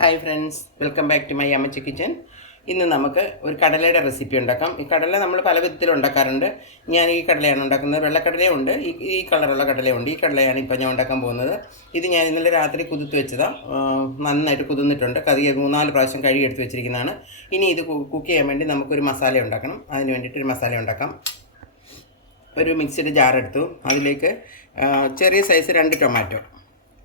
Hi friends welcome back to my Ammacha kitchen ഇന്ന് നമുക്ക് ഒരു കടലയുടെ റെസിപ്പി ഉണ്ടാക്കാം. ഈ കടല നമ്മൾ പല വിധത്തിൽ ഉണ്ടാക്കാറുണ്ട്. ഞാൻ ഈ കടലയാണ് ഉണ്ടാക്കുന്നത്. വെള്ളക്കടലയുണ്ട്. ഈ ഈ കളറുള്ള കടലയുണ്ട്. ഈ കടലയാണ് ഇപ്പോൾ ഞാൻ ഉണ്ടാക്കാൻ പോകുന്നത്. ഇത് ഞാൻ ഇന്നലെ രാത്രി കുതിർത്ത് വെച്ചതാണ് നന്നായിട്ട് കുതിർന്നിട്ടുണ്ട്. കറി മൂന്നാൽ പ്രാവശ്യം കഴുകി എടുത്ത് വെച്ചിരിക്കുന്നതാണ്. ഇനി ഇത് കുക്ക് ചെയ്യാൻ വേണ്ടി നമുക്കൊരു മസാല ഉണ്ടാക്കണം. അതിന് വേണ്ടിയിട്ട് ഒരു മസാല ഉണ്ടാക്കാം. ഒരു മിക്സിയുടെ ജാർ എടുത്തു. അതിലേക്ക് ചെറിയ സൈസ് രണ്ട് ടൊമാറ്റോ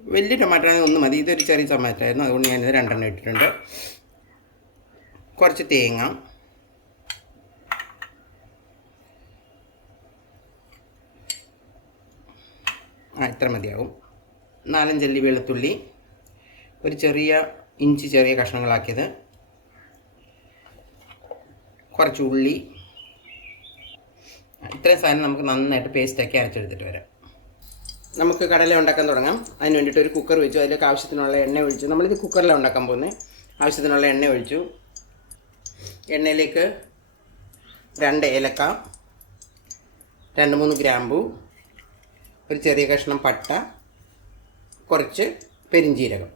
വലിയ ടൊമാറ്റോ ആണെങ്കിൽ ഒന്ന് മതി. ഇതൊരു ചെറിയ ടൊമാറ്റോ ആയിരുന്നു. അതുകൊണ്ട് ഞാനിത് രണ്ടെണ്ണം ഇട്ടിട്ടുണ്ട്. കുറച്ച് തേങ്ങ. ആ ഇത്ര മതിയാവും. നാലഞ്ചല്ലി വെളുത്തുള്ളി. ഒരു ചെറിയ ഇഞ്ചി ചെറിയ കഷ്ണങ്ങളാക്കിയത്. കുറച്ച് ഉള്ളി. ഇത്രയും സാധനം നമുക്ക് നന്നായിട്ട് പേസ്റ്റാക്കി അരച്ചെടുത്തിട്ട് വരാം. നമുക്ക് കടല ഉണ്ടാക്കാൻ തുടങ്ങാം. അതിന് വേണ്ടിയിട്ട് ഒരു കുക്കർ വെച്ചു. അതിലേക്ക് ആവശ്യത്തിനുള്ള എണ്ണ ഒഴിച്ചു. നമ്മളിത് കുക്കറിലാണ് ഉണ്ടാക്കാൻ പോകുന്നത് ആവശ്യത്തിനുള്ള എണ്ണ ഒഴിച്ചു. എണ്ണയിലേക്ക് രണ്ട് ഏലക്ക രണ്ട് മൂന്ന് ഗ്രാമ്പു ഒരു ചെറിയ കഷ്ണം പട്ട കുറച്ച് പെരിഞ്ചീരകം.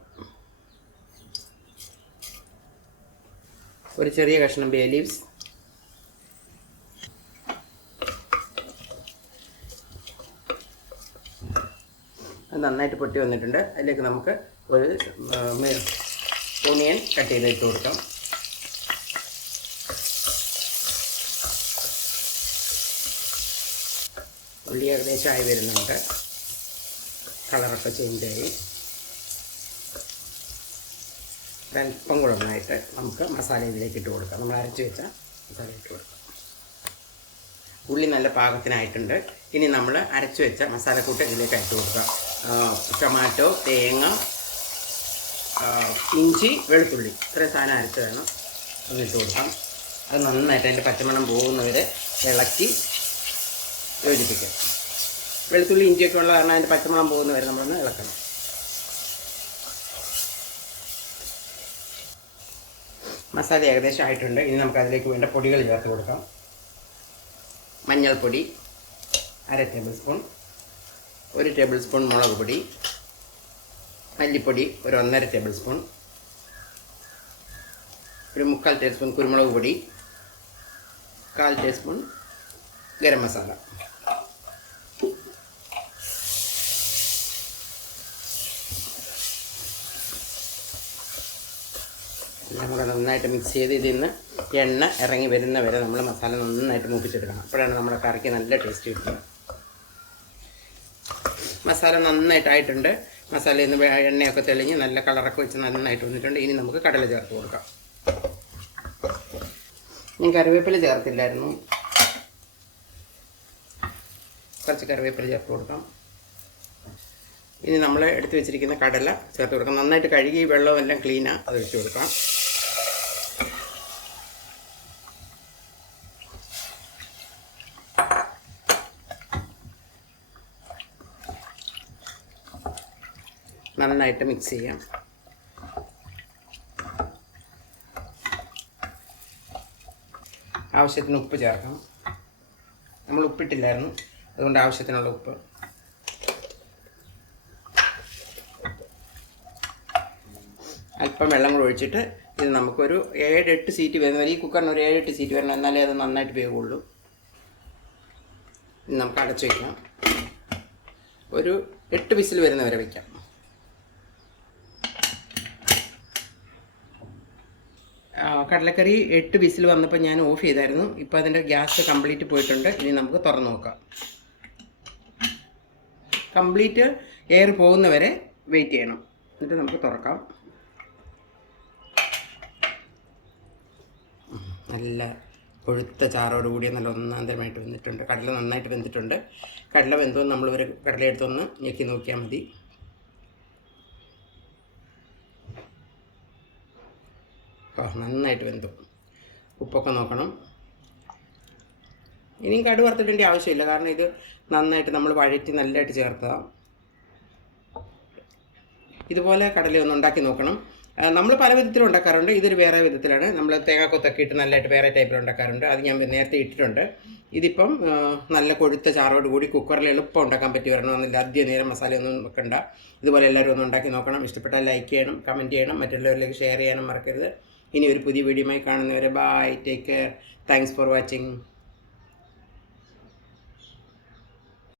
ഒരു ചെറിയ കഷ്ണം ബേ ലീവ്സ് അത് നന്നായിട്ട് പൊട്ടി വന്നിട്ടുണ്ട്. അതിലേക്ക് നമുക്ക് ഒരു ഓണിയൻ കട്ട് ചെയ്ത് ഇട്ട് കൊടുക്കാം. ഉള്ളി ഏകദേശം ആയി വരുന്നുണ്ട്. കളറൊക്കെ ആയി. അല്പം ഒന്നായിട്ട് നമുക്ക് മസാല ഇതിലേക്ക് ഇട്ട് കൊടുക്കാം. നമ്മൾ അരച്ച് വെച്ച മസാല ഇട്ട് കൊടുക്കാം. ഉള്ളി നല്ല പാകത്തിനായിട്ടുണ്ട്. ഇനി നമ്മൾ അരച്ചു വെച്ച മസാലക്കൂട്ട് ഇതിലേക്ക് അയച്ചു കൊടുക്കുക ടൊമാറ്റോ തേങ്ങ ഇഞ്ചി വെളുത്തുള്ളി. ഇത്രയും സാധനം അരച്ച് വേണം. ഒന്ന് ഇട്ട് കൊടുക്കാം. അത് നന്നായിട്ട് അതിന്റെ പച്ചമണം പോകുന്നവരെ ഇളക്കി യോജിപ്പിക്കാം. വെളുത്തുള്ളി ഇഞ്ചിയൊക്കെ ഉള്ള കാരണം അതിന്റെ പച്ചമണം പോകുന്നവരെ നമ്മളൊന്ന് ഇളക്കണം. മസാല ഏകദേശം ആയിട്ടുണ്ട്. ഇനി നമുക്ക് അതിലേക്ക് വേണ്ട പൊടികൾ ചേർത്ത് കൊടുക്കാം. മഞ്ഞൾപ്പൊടി അര ടേബിൾ സ്പൂൺ ഒരു ടേബിൾ സ്പൂൺ മുളക് പൊടി മല്ലിപ്പൊടി ഒരു ഒന്നര ടേബിൾ സ്പൂൺ ഒരു മുക്കാൽ ടീസ്പൂൺ കുരുമുളക് പൊടി കാൽ ടീസ്പൂൺ ഗരം മസാല. എല്ലാം നന്നായിട്ട് മിക്സ് ചെയ്ത് ഇതിൽ നിന്ന് എണ്ണ ഇറങ്ങി വരുന്ന വരെ നമ്മൾ മസാല നന്നായിട്ട് മൂപ്പിച്ചെടുക്കണം. അപ്പോഴാണ് നമ്മുടെ കറിക്ക് നല്ല ടേസ്റ്റ് കിട്ടുന്നത് മസാല നന്നായിട്ടായിട്ടുണ്ട്. മസാലയിൽ നിന്ന് എണ്ണയൊക്കെ തെളിഞ്ഞ് നല്ല കളറൊക്കെ വെച്ച് നന്നായിട്ട് വന്നിട്ടുണ്ട്. ഇനി നമുക്ക് കടല ചേർത്ത് കൊടുക്കാം. ഞാൻ കറിവേപ്പില ചേർത്തില്ലായിരുന്നു. കുറച്ച് കറിവേപ്പില ചേർത്ത് കൊടുക്കാം. ഇനി നമ്മൾ എടുത്തു വെച്ചിരിക്കുന്ന കടല ചേർത്ത് കൊടുക്കാം. നന്നായിട്ട് കഴുകി വെള്ളമെല്ലാം ക്ലീനാണ് അത് വെച്ച് കൊടുക്കാം. നന്നായിട്ട് മിക്സ് ചെയ്യാം. ആവശ്യത്തിന് ഉപ്പ് ചേർക്കാം. നമ്മൾ ഉപ്പിട്ടില്ലായിരുന്നു. അതുകൊണ്ട് ആവശ്യത്തിനുള്ള ഉപ്പ്. അല്പം വെള്ളം കൂടെ ഒഴിച്ചിട്ട് ഇത് നമുക്കൊരു ഏഴ് എട്ട് സീറ്റ് വരുന്ന വരെ ഈ കുക്കറിന് ഒരു ഏഴ് എട്ട് സീറ്റ് വരണം. എന്നാലേ അത് നന്നായിട്ട് വേവുള്ളൂ. നമുക്ക് അടച്ചു വയ്ക്കാം ഒരു എട്ട് വിസിൽ വരുന്നവരെ വയ്ക്കാം കടലക്കറി എട്ട് വിസിൽ വന്നപ്പോൾ ഞാൻ ഓഫ് ചെയ്തായിരുന്നു. ഇപ്പോൾ അതിന്റെ ഗ്യാസ് കംപ്ലീറ്റ് പോയിട്ടുണ്ട്. ഇനി നമുക്ക് തുറന്നു നോക്കാം. കംപ്ലീറ്റ് എയർ പോകുന്നവരെ വെയിറ്റ് ചെയ്യണം. എന്നിട്ട് നമുക്ക് തുറക്കാം. നല്ല കൊഴുത്ത ചാറോട് കൂടിയ നല്ല ഒന്നാന്തരമായിട്ട് വെന്തിട്ടുണ്ട്. കടല നന്നായിട്ട് വെന്തിട്ടുണ്ട്. കടല വെന്തോ നമ്മൾ ഒരു കടല എടുത്തൊന്ന് ഞെക്കി നോക്കിയാൽ മതി. നന്നായിട്ട് വെന്തു. ഉപ്പൊക്കെ നോക്കണം. ഇനിയും കടു വറുത്തിടേണ്ട ആവശ്യമില്ല. കാരണം ഇത് നന്നായിട്ട് നമ്മൾ വഴറ്റി നല്ലതായിട്ട് ചേർത്തതാണ് ഇതുപോലെ കടലയൊന്ന് ഉണ്ടാക്കി നോക്കണം. നമ്മൾ പല വിധത്തിലും ഉണ്ടാക്കാറുണ്ട്. ഇതൊരു വേറെ വിധത്തിലാണ്. നമ്മൾ തേങ്ങാക്കൊത്തൊക്കെ ഇട്ട് നല്ലതായിട്ട് വേറെ ടൈപ്പിൽ ഉണ്ടാക്കാറുണ്ട്. അത് ഞാൻ നേരത്തെ ഇട്ടിട്ടുണ്ട്. ഇതിപ്പം നല്ല കൊഴുത്ത ചാറോട് കൂടി കുക്കറിൽ എളുപ്പം ഉണ്ടാക്കാൻ പറ്റി വരണമെന്നില്ല. ആദ്യം നേരം മസാലയൊന്നും വെക്കണ്ട. ഇതുപോലെ എല്ലാവരും ഒന്ന് ഉണ്ടാക്കി നോക്കണം. ഇഷ്ടപ്പെട്ടാൽ ലൈക്ക് ചെയ്യണം കമന്റ് ചെയ്യണം. മറ്റുള്ളവരിലേക്ക് ഷെയർ ചെയ്യാനും മറക്കരുത്. ഇനി ഒരു പുതിയ വീഡിയോയുമായി കാണുന്നവരെ bye take care thanks for watching